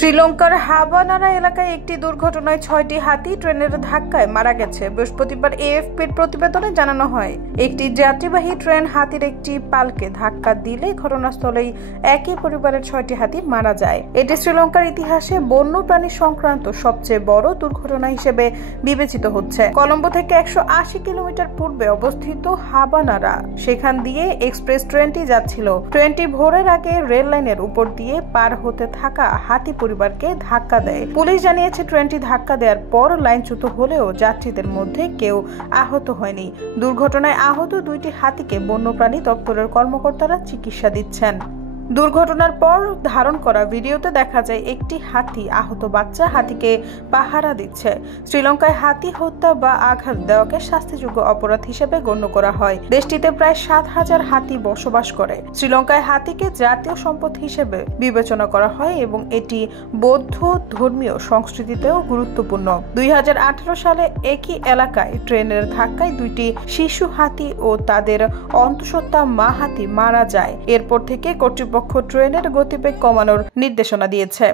শ্রীলঙ্কার হাবানারা এলাকায় একটি দুর্ঘটনায় 6টি হাতি ট্রেনের ধাক্কায় মারা গেছে। বৃহস্পতিবার এএফপির প্রতিবেদনে জানানো হয়, একটি যাত্রীবাহী ট্রেন হাতির একটি পালকে ধাক্কা দিলে ঘটনাস্থলেই একই পরিবারের 6টি হাতি মারা যায়। এটি শ্রীলঙ্কার ইতিহাসে বন্যপ্রাণী সংক্রান্ত সবচেয়ে বড় দুর্ঘটনা হিসেবে বিবেচিত হচ্ছে। কলম্বো থেকে 180 কিলোমিটার পূর্বে অবস্থিত হাবানারা, সেখান দিয়ে এক্সপ্রেস ট্রেনটি যাচ্ছিল। ট্রেনটি ভোরের আগে রেল লাইনের উপর দিয়ে পার হতে থাকা হাতি পরিবারকে ধাক্কা দেয়। পুলিশ জানিয়েছে, ট্রেনটি ধাক্কা দেওয়ার পর লাইনচ্যুত হলেও যাত্রীদের মধ্যে কেউ আহত হয়নি। দুর্ঘটনায় আহত 2টি হাতিকে বন্যপ্রাণী দপ্তরের কর্মকর্তারা চিকিৎসা দিচ্ছেন। দুর্ঘটনার পর ধারণ করা ভিডিওতে দেখা যায় একটি হাতি আহত বাচ্চা হাতিকে পাহারা দিচ্ছে। শ্রীলঙ্কায় হাতি হত্যা বা আঘাত দেওয়াকে শাস্তিযোগ্য অপরাধ হিসেবে গণ্য করা হয়। দেশটিতে প্রায় 7,000 হাতি বসবাস করে। শ্রীলঙ্কায় হাতিকে জাতীয় সম্পদ হিসেবে বিবেচনা করা হয় এবং এটি বৌদ্ধ ধর্মীয় সংস্কৃতিতেও গুরুত্বপূর্ণ। 2018 সালে একই এলাকায় ট্রেনের ধাক্কায় 2টি শিশু হাতি ও তাদের অন্তঃসত্ত্বা মা হাতি মারা যায়। এরপর থেকে কর্তৃপক্ষ ট্রেনের গতিবেগ কমানোর নির্দেশনা দিয়েছে।